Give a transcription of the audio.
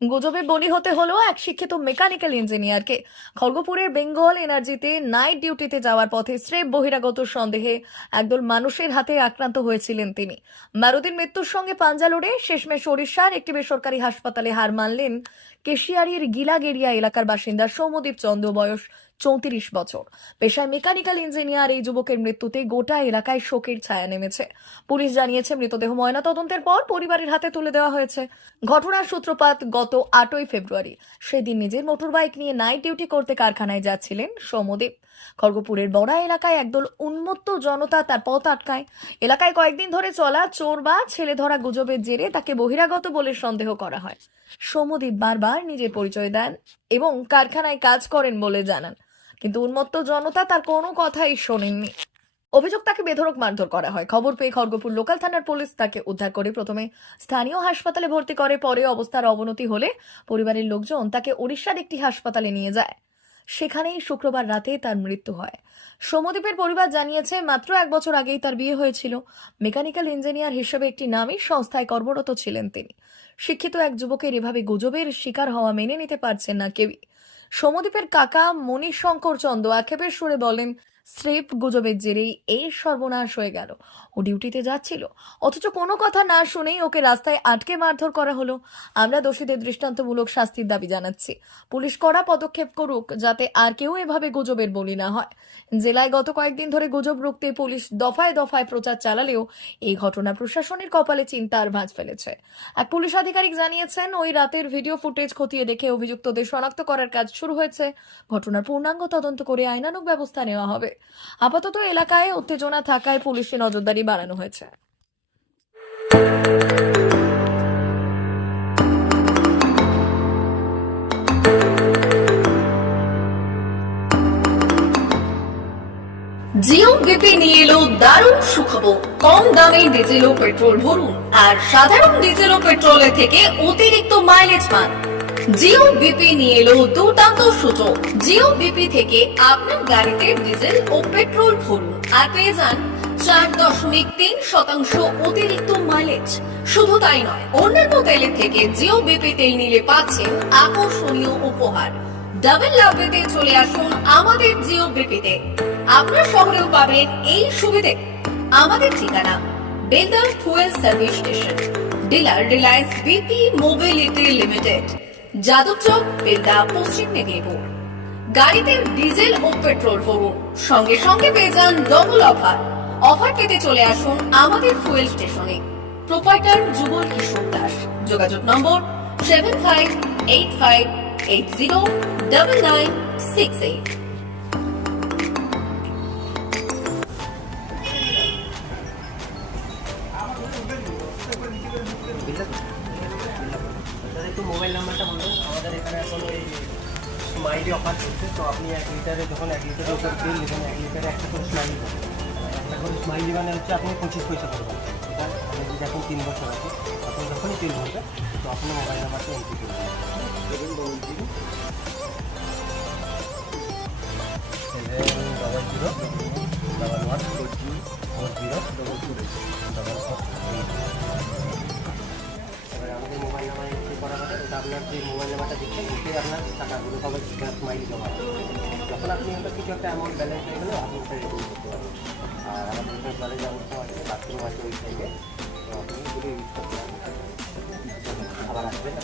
গুজবে বলি হতে হলো এক শিক্ষিত মেকানিক্যাল ইঞ্জিনিয়ারকে। খড়গপুরের বেঙ্গল এনার্জিতে নাইট ডিউটিতে যাওয়ার পথে স্রেফ বহিরাগত সন্দেহে একদল মানুষের হাতে আক্রান্ত হয়েছিলেন তিনি। মারুতির মৃত্যুর সঙ্গে পাঞ্জা লড়ে শেষমেশ ওড়িশার একটি বেসরকারি হাসপাতালে হার মানলেন কেশিয়ারির গিলাগেরিয়া এলাকার বাসিন্দা সৌম্যদীপ চন্দ্র, বয়স 34 বছর। পেশায় মেকানিক্যাল ইঞ্জিনিয়ার এই যুবকের মৃত্যুতে গোটা এলাকায় শোকের ছায়া নেমেছে। পুলিশ জানিয়েছে মৃতদেহ ময়নাতদন্তের পর পরিবারের হাতে তুলে দেওয়া হয়েছে। ঘটনার সূত্রপাত গত 8ই ফেব্রুয়ারি। সেদিন নিজের মোটরবাইক নিয়ে নাইট ডিউটি করতে কারখানায় যাচ্ছিলেন সৌম্যদীপ। খড়গপুরের বড়া এলাকায় একদল উন্মত্ত জনতা তার পথ আটকায়। এলাকায় কয়েকদিন ধরে চলা চোর বা ছেলে ধরা গুজবের জেরে তাকে বহিরাগত বলে সন্দেহ করা হয়। সৌম্যদীপ বারবার নিজের পরিচয় দেন এবং কারখানায় কাজ করেন বলে জানান, কিন্তু উন্মত্ত জনতা তার কোনো কথাই শোনেননি। অভিযোগ, তাকে বেধড়ক মারধর করা হয়। খবর পেয়ে খড়গপুর লোকাল থানার পুলিশ তাকে উদ্ধার করে প্রথমে স্থানীয় হাসপাতালে ভর্তি করে। পরে অবস্থার অবনতি হলে পরিবারের লোকজন তাকে ওড়িশার একটি হাসপাতালে নিয়ে যায়। সেখানেই শুক্রবার রাতে তার মৃত্যু হয়। সৌম্যদীপের পরিবার জানিয়েছে মাত্র 1 বছর আগেই তার বিয়ে হয়েছিল। মেকানিক্যাল ইঞ্জিনিয়ার হিসেবে একটি নামী সংস্থায় কর্মরত ছিলেন তিনি। শিক্ষিত এক যুবকের এভাবে গুজবের শিকার হওয়া মেনে নিতে পারছেন না কেউই। সৌম্যদীপের কাকা মণিশঙ্কর চন্দ্র আক্ষেপের সুরে বলেন, স্রেফ গুজবের জেরেই এই সর্বনাশ হয়ে গেল। ও ডিউটিতে যাচ্ছিল, অথচ কোনো কথা না শুনেই ওকে রাস্তায় আটকে মারধর করা হলো। আমরা দোষীদের দৃষ্টান্তমূলক শাস্তির দাবি জানাচ্ছি। পুলিশ কড়া পদক্ষেপ করুক যাতে আর কেউ এভাবে গুজবের বলি না হয়। জেলায় গত কয়েকদিন ধরে গুজব রুখতে পুলিশ দফায় দফায় প্রচার চালালেও এই ঘটনা প্রশাসনের কপালে চিন্তার ভাঁজ ফেলেছে। এক পুলিশ আধিকারিক জানিয়েছেন, ওই রাতের ভিডিও ফুটেজ খতিয়ে দেখে অভিযুক্তদের শনাক্ত করার কাজ শুরু হয়েছে। ঘটনার পূর্ণাঙ্গ তদন্ত করে আইনানুগ ব্যবস্থা নেওয়া হবে। আপাতত এলাকায় উত্তেজনা থাকায় পুলিশের নজরদারি বাড়ানো হয়েছে। জিও বিপি নিয়ে এলো দারুণ সুখবর। কম দামে ডিজেল ও পেট্রোল ভরুন আর সাধারণ ডিজেল ও পেট্রোলের থেকে অতিরিক্ত মাইলেজ পান। জিও বিপি নিয়ে এলো দুর্দান্ত সুযোগ। জিও বিপি থেকে আপনার গাড়িতে ডিজেল ও পেট্রোল ভরুন আর পেয়ে যান 4.3% অতিরিক্ত মাইলেজ। শুধু তাই নয়, অন্যান্য তেলের থেকে জিও বিপি তেল নিলে পাচ্ছেন আকর্ষণীয় উপহার। ডাবল লাভ পেতে চলে আসুন আমাদের জিও বিপিতে। আপনার শহরেও পাবেন এই সুবিধে। আমাদের ঠিকানা Belda fuel service station, dealer Reliance BP mobility limited, Jadabchak, Belda, পশ্চিম মেদিনীপুর। গাড়িতে ডিজেল ও পেট্রোল ভরুন, সঙ্গে সঙ্গে পেয়ে যান ডবল অফার। অফার পেতে চলে আসুন আমাদের ফুয়েল স্টেশনে। প্রোপাইটার যুগল কিশোর দাস। যোগাযোগ নম্বর 7585809968। একটু মোবাইল নাম্বারটা বলুন। আমাদের এখানে এখন ওই স্মাইলি অফার চলছে, তো আপনি 1 লিটারে যখন 1 লিটারের উপর তেল নেবেন 1 লিটারে একটা করে স্মাইলি পাবেন। একটা করে স্মাইলি মানে হচ্ছে আপনি 25 পয়সা পাবেন। এটা আপনি যদি এখন 3 বছর আছে, তখন যখনই তেল ভরবে তো আপনার মোবাইল নাম্বারটা এন্ট্রি করবেন। আমাদের মোবাইল নাম্বার এন্ট্রি করা হবে। ওটা আপনার যে মোবাইল নাম্বারটা দিচ্ছেন ওতে আপনার টাকাগুলো সবাই স্মাইলি জমা হবে। যখন আপনি হয়তো কিছু একটা অ্যামাউন্ট ব্যালেন্স হয়ে গেলে আপনি ওটা রিডিম করতে পারবেন। আর আমাদের এখানে জলের ব্যবস্থা আছে, বাথরুম আছে ওই সাইডে, তো আপনি যদি ইউজ করতে পারেন আবার আসবেন।